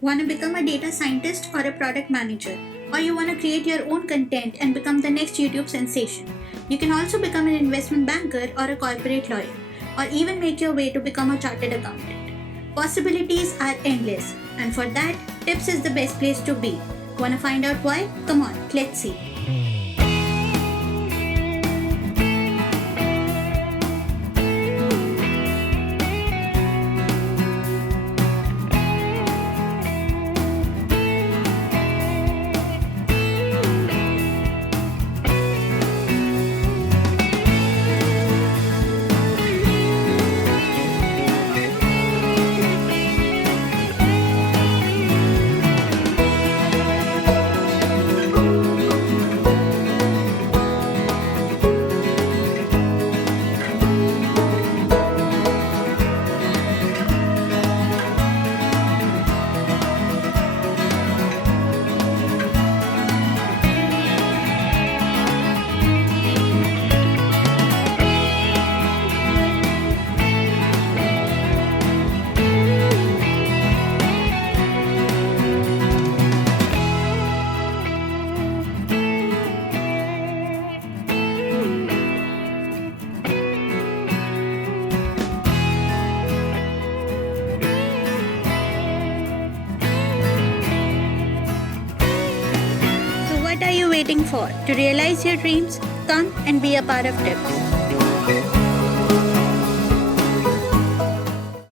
Want to become a data scientist or a product manager? Or you want to create your own content and become the next YouTube sensation? You can also become an investment banker or a corporate lawyer, or even make your way to become a chartered accountant. Possibilities are endless, and for that, Tips is the best place to be. Want to find out why? Come on, let's see. So, what are you waiting for? To realize your dreams, come and be a part of Tips.